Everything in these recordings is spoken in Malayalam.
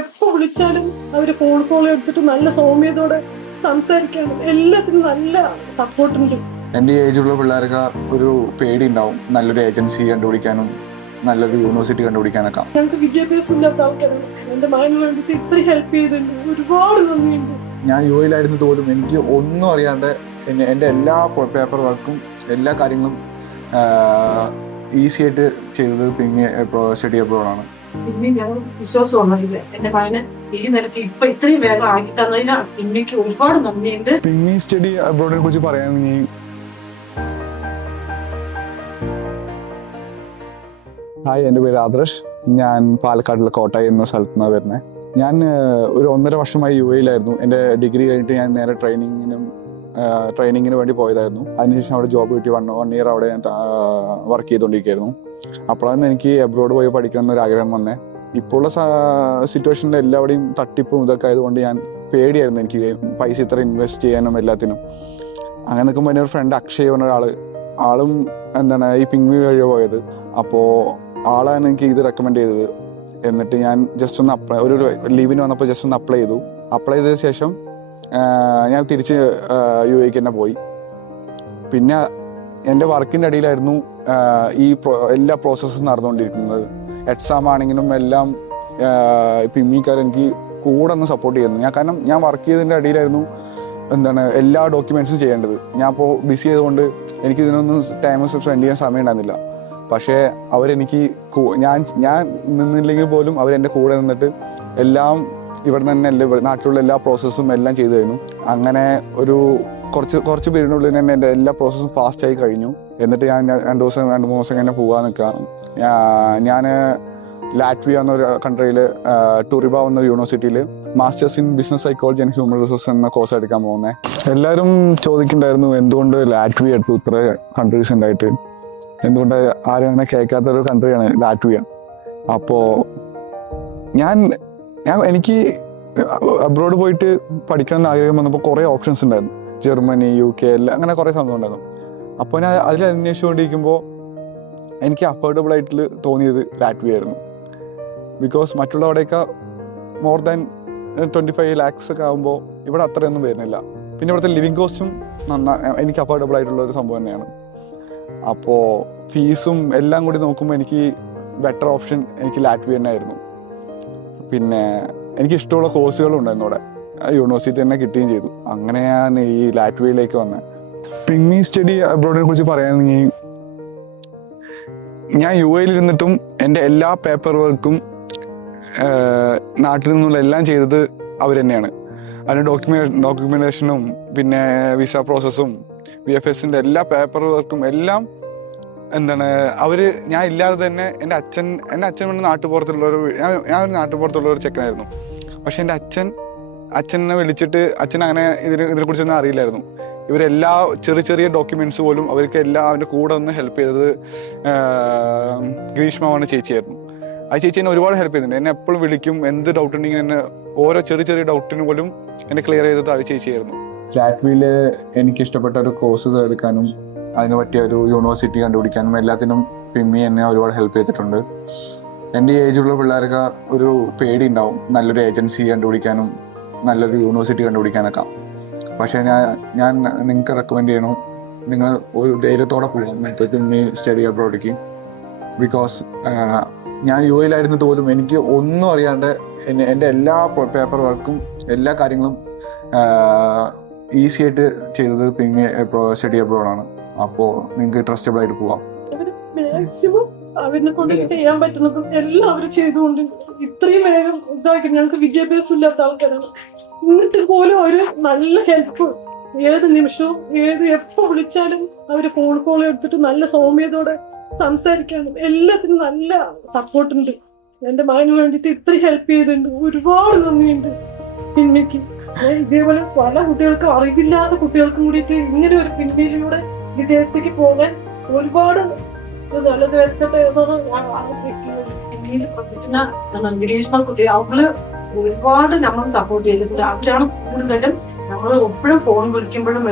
എപ്പോ വിളിച്ചാലും അവര് ഫോൺ കോൾ എടുത്തിട്ട് നല്ല സൗമ്യതയോടെ സംസാരിക്കാനും എല്ലാത്തിനും നല്ല സപ്പോർട്ടുണ്ട്. എൻ്റെ ഏജുള്ള പിള്ളേർക്ക് ഒരു പേടി ഉണ്ടാവും നല്ലൊരു ഏജൻസി കണ്ടുപിടിക്കാനും നല്ലൊരു യൂണിവേഴ്സിറ്റി കണ്ടുപിടിക്കാനൊക്കെ. ഞങ്ങൾക്ക് വിദ്യാഭ്യാസം ഇല്ലാത്ത ആൾക്കാരാണ്. എന്റെ മകന് വേണ്ടിയിട്ട് ഇത്രയും ഹെൽപ്പ് ചെയ്തിട്ടുണ്ട്. ഒരുപാട് നന്ദിയുണ്ട്. ഞാൻ യു എയിലായിരുന്നു പോലും എനിക്ക് ഒന്നും അറിയാണ്ട് എൻ്റെ എല്ലാ പേപ്പർ വർക്കും എല്ലാ കാര്യങ്ങളും ഈസി ആയിട്ട് ചെയ്തത് പിന്നെ സ്റ്റഡി അബ്രോഡാണ്. പിന്നെ ഞങ്ങൾ വിശ്വാസം വന്നില്ല എന്റെ മകനെ ഈ നിലയ്ക്ക് ഇപ്പൊ ഇത്രയും വേഗം ആക്കി തന്നതിന് പിന്നെക്ക് ഒരുപാട് നന്ദിയുണ്ട്. പിന്നെ സ്റ്റഡി അബ്രോഡിനെ കുറിച്ച് പറയാനെങ്കിൽ ഹായ്, എൻ്റെ പേര് ആദർശ്. ഞാൻ പാലക്കാടിലെ കോട്ടയം എന്ന സ്ഥലത്ത് നിന്നാണ് വരുന്നത്. ഞാൻ ഒരു 1.5 വർഷമായി യു എയിലായിരുന്നു. എൻ്റെ ഡിഗ്രി കഴിഞ്ഞിട്ട് ഞാൻ നേരെ ട്രെയിനിങ്ങിന് വേണ്ടി പോയതായിരുന്നു. അതിനുശേഷം അവിടെ ജോബ് കിട്ടി 1 ഇയർ അവിടെ ഞാൻ വർക്ക് ചെയ്തുകൊണ്ടിരിക്കുകയായിരുന്നു. അപ്പോഴാണ് എനിക്ക് അബ്രോഡ് പോയി പഠിക്കണം എന്നൊരു ആഗ്രഹം വന്നേ. ഇപ്പോഴുള്ള സിറ്റുവേഷനിൽ എല്ലാവരുടെയും തട്ടിപ്പും ഇതൊക്കെ ആയതുകൊണ്ട് ഞാൻ പേടിയായിരുന്നു എനിക്ക് പൈസ ഇത്ര ഇൻവെസ്റ്റ് ചെയ്യാനും എല്ലാത്തിനും. അങ്ങനെ നിൽക്കുമ്പോൾ എൻ്റെ ഒരു ഫ്രണ്ട് അക്ഷയ് എന്ന ആളും ഈ പിങ്വി വഴിയാണ് പോയത്. അപ്പോൾ ആളാണ് എനിക്ക് ഇത് റെക്കമെൻഡ് ചെയ്തത്. എന്നിട്ട് ഞാൻ ജസ്റ്റ് ഒന്ന് ഒരു ലീവിന് വന്നപ്പോൾ ജസ്റ്റ് ഒന്ന് അപ്ലൈ ചെയ്തതിന് ശേഷം ഞാൻ തിരിച്ച് യു എക്ക് തന്നെ പോയി. പിന്നെ എൻ്റെ വർക്കിൻ്റെ ഇടയിലായിരുന്നു എല്ലാ പ്രോസസ്സും നടന്നുകൊണ്ടിരിക്കുന്നത്. എക്സാം ആണെങ്കിലും എല്ലാം പിമ്മിക്കാർ എനിക്ക് കൂടെ ഒന്ന് സപ്പോർട്ട് ചെയ്യുന്നു. കാരണം ഞാൻ വർക്ക് ചെയ്തതിൻ്റെ ഇടയിലായിരുന്നു എല്ലാ ഡോക്യുമെൻറ്റ്സും ചെയ്യേണ്ടത്. ഞാൻ ഇപ്പോൾ ബിസി ആയതുകൊണ്ട് എനിക്ക് ഇതിനൊന്നും ടൈം സ്പെൻഡ് ചെയ്യാൻ സമയം ഉണ്ടായിരുന്നില്ല. പക്ഷേ അവരെനിക്ക് ഞാൻ നിന്നില്ലെങ്കിൽ പോലും അവരെൻ്റെ കൂടെ നിന്നിട്ട് എല്ലാം ഇവിടെ തന്നെ നാട്ടിലുള്ള എല്ലാ പ്രോസസ്സും എല്ലാം ചെയ്തു കഴിഞ്ഞു. അങ്ങനെ ഒരു കുറച്ച് പീരീഡിനുള്ളിൽ തന്നെ എൻ്റെ എല്ലാ പ്രോസസ്സും ഫാസ്റ്റായി കഴിഞ്ഞു. എന്നിട്ട് ഞാൻ 2-3 ദിവസം തന്നെ പോകാൻ നിൽക്കുകയാണ്. ഞാൻ ലാറ്റ്വിയ എന്നൊരു കൺട്രിയിൽ ടൂറിബ എന്നൊരു യൂണിവേഴ്സിറ്റിയിൽ masters in business psychology and human resource എന്ന കോഴ്സ് എടുക്കാൻ പോകുന്നത്. എല്ലാവരും ചോദിക്കുന്നുണ്ടായിരുന്നു എന്തുകൊണ്ട് ലാറ്റ്വിയ എടുത്തു, ഇത്ര കൺട്രീസ് ഉണ്ടായിട്ട് എന്തുകൊണ്ട് ആരും അങ്ങനെ കേൾക്കാത്തൊരു കൺട്രിയാണ് ലാറ്റ്വിയ. അപ്പോൾ എനിക്ക് അബ്രോഡ് പോയിട്ട് പഠിക്കണം എന്ന് ആഗ്രഹം വന്നപ്പോൾ കുറേ ഓപ്ഷൻസ് ഉണ്ടായിരുന്നു. ജർമ്മനി, UK എല്ലാം അങ്ങനെ കുറേ സംഭവം ഉണ്ടായിരുന്നു. അപ്പോൾ ഞാൻ അതിൽ അന്വേഷിച്ചുകൊണ്ടിരിക്കുമ്പോൾ എനിക്ക് അഫോർഡബിൾ ആയിട്ട് തോന്നിയത് ലാറ്റ്വിയ ആയിരുന്നു. ബിക്കോസ് മറ്റുള്ളവിടെയൊക്കെ മോർ ദാൻ 25 lakhs ഒക്കെ ആകുമ്പോൾ ഇവിടെ അത്രയൊന്നും വരുന്നില്ല. പിന്നെ ഇവിടുത്തെ ലിവിങ് കോസ്റ്റും എനിക്ക് അഫോർഡബിൾ ആയിട്ടുള്ള ഒരു സംഭവം തന്നെയാണ്. അപ്പോൾ ഫീസും എല്ലാം കൂടി നോക്കുമ്പോൾ എനിക്ക് ബെറ്റർ ഓപ്ഷൻ എനിക്ക് ലാറ്റ്വിയ തന്നെ ആയിരുന്നു. പിന്നെ എനിക്ക് ഇഷ്ടമുള്ള കോഴ്സുകളും ഉണ്ടായിരുന്നു അവിടെ. യൂണിവേഴ്സിറ്റി തന്നെ കിട്ടുകയും ചെയ്തു. അങ്ങനെ ഞാൻ ഈ ലാറ്റ്വിയയിലേക്ക് വന്നത്. പിന്നെ സ്റ്റഡി അബ്രോഡിനെ കുറിച്ച് പറയുകയാണെങ്കിൽ ഞാൻ യു എയിൽ ഇരുന്നിട്ടും എൻ്റെ എല്ലാ പേപ്പർ വർക്കും നാട്ടിൽ നിന്നുള്ള എല്ലാം ചെയ്തത് അവർ തന്നെയാണ്. അതിന് ഡോക്യുമെന്റേഷനും പിന്നെ വിസ പ്രോസസ്സും VFSൻ്റെ എല്ലാ പേപ്പർ വർക്കും എല്ലാം ഞാൻ ഇല്ലാതെ തന്നെ എൻ്റെ അച്ഛൻ ഞാൻ ഒരു നാട്ടുപുറത്തുള്ള ഒരു ചെക്കനായിരുന്നു. പക്ഷെ എൻ്റെ അച്ഛനെ വിളിച്ചിട്ട് അച്ഛൻ അങ്ങനെ ഇതിനെക്കുറിച്ചൊന്നും അറിയില്ലായിരുന്നു. ഇവരെല്ലാ ചെറിയ ഡോക്യുമെന്റ്സ് പോലും അവൻ്റെ കൂടെ നിന്ന് ഹെൽപ്പ് ചെയ്തത് ഗ്രീഷ്മ ചേച്ചിയായിരുന്നു. ആ ചേച്ചി എന്നെ ഒരുപാട് ഹെൽപ്പ് ചെയ്തിട്ടുണ്ട്. എന്നെ എപ്പോഴും വിളിക്കും, എന്ത് ഡൗട്ട് ഉണ്ടെങ്കിൽ എന്നെ ഓരോ ചെറിയ ഡൗട്ടിന് പോലും എന്നെ ക്ലിയർ ചെയ്തത് ആ ചേച്ചിയായിരുന്നു. ലാറ്റ്വിയയിൽ എനിക്ക് ഇഷ്ടപ്പെട്ട ഒരു കോഴ്സ് എടുക്കാനും അതിന് പറ്റിയ ഒരു യൂണിവേഴ്സിറ്റി കണ്ടുപിടിക്കാനും എല്ലാത്തിനും പിമ്മി എന്നെ ഒരുപാട് ഹെൽപ്പ് ചെയ്തിട്ടുണ്ട്. എൻ്റെ ഏജുള്ള പിള്ളേർക്ക് ഒരു പേടി ഉണ്ടാവും നല്ലൊരു ഏജൻസി കണ്ടുപിടിക്കാനും നല്ലൊരു യൂണിവേഴ്സിറ്റി കണ്ടുപിടിക്കാനൊക്കെ. പക്ഷേ ഞാൻ നിങ്ങൾക്ക് റെക്കമെൻഡ് ചെയ്യണം, നിങ്ങൾ ഒരു ധൈര്യത്തോടെ പോകാം പിമ്മി സ്റ്റഡി അബ്രോഡിലേക്ക്. ബിക്കോസ് ഞാൻ യു എയിലായിരുന്നു പോലും എനിക്ക് ഒന്നും അറിയാണ്ട് എൻ്റെ എല്ലാ പേപ്പർ വർക്കും എല്ലാ കാര്യങ്ങളും ഈസി ആയിട്ട് ചെയ്തത് പിന്നെ സ്റ്റഡി അബ്രോഡാണ്. അപ്പോൾ നിങ്ങൾക്ക് ട്രസ്റ്റബിൾ ആയിട്ട് പോവാം. മാക്സിമം അവരെ കൊണ്ട് ചെയ്യാൻ പറ്റുന്നതും എല്ലാം അവർ ചെയ്തുകൊണ്ട് ഇത്രയും വേഗം ഇതാക്കി. ഞങ്ങൾക്ക് വിദ്യാഭ്യാസം ഇല്ലാത്ത ആൾക്കാരാണ്. എന്നിട്ട് പോലും അവര് നല്ല ഹെൽപ്പ്. ഏത് നിമിഷവും എപ്പോ വിളിച്ചാലും അവര് ഫോൺ കോൾ എടുത്തിട്ട് നല്ല സൗമ്യതയോടെ സംസാരിക്കാനും എല്ലാത്തിനും നല്ല സപ്പോർട്ടുണ്ട്. എന്റെ മകന് വേണ്ടിയിട്ട് ഇത്രയും ഹെൽപ്പ് ചെയ്തിട്ടുണ്ട്. ഒരുപാട് നന്ദിയുണ്ട് പിന്നേക്ക്. ഇതേപോലെ പല കുട്ടികൾക്കും അറിവില്ലാത്ത കുട്ടികൾക്കും കൂടിയിട്ട് ഇങ്ങനെ ഒരു പിന്നിലൂടെ വിദേശത്തേക്ക് പോകാൻ ഒരുപാട് നല്ലത് വരുത്തട്ടെ എന്നാണ് ഞാൻ ആഗ്രഹിക്കുന്നത്. പിന്നീട് പ്രൊഫഷണൽ ഗ്രീഷ്മ കുട്ടി അവള് ഒരുപാട് നമ്മൾ സപ്പോർട്ട് ചെയ്തിട്ടുണ്ട്. അവരാണ് കൂടുതലും നമ്മൾ എപ്പോഴും ഫോൺ വിളിക്കുമ്പോഴും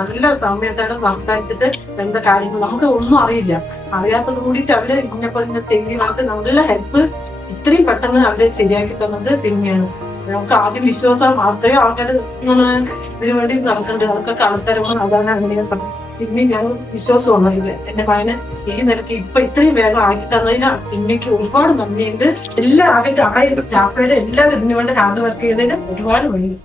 നല്ല സമയത്താണ് സംസാരിച്ചിട്ട് എന്താ കാര്യങ്ങൾ നമുക്ക് ഒന്നും അറിയില്ല. അറിയാത്തത് കൂടിയിട്ട് അവര് ഇങ്ങനെ ചെയ്യുന്നവർക്ക് നല്ല ഹെൽപ്പ് ഇത്രയും പെട്ടെന്ന് അവരെ ശരിയാക്കി തന്നത് പിന്നെയാണ്. നമുക്ക് ആദ്യം വിശ്വാസം അത്രയും ആൾക്കാർ ഇതിനു വേണ്ടി നടക്കുന്നുണ്ട്, അവർക്കൊക്കെ ആൾക്കാരും അതാണ് അങ്ങനെ പറഞ്ഞു. പിന്നെ ഞാൻ വിശ്വാസം വന്നതില്ല എന്റെ മകനെ ഈ നിലയ്ക്ക് ഇപ്പൊ ഇത്രയും വേഗം ആക്കി തന്നതിന് പിന്നെക്ക് ഒരുപാട് നന്ദിയുണ്ട്. എല്ലാവരും സ്റ്റാഫുകാരെ എല്ലാവരും ഇതിനു വേണ്ടി ഹാർഡ് വർക്ക് ചെയ്തതിന് ഒരുപാട് നന്ദി.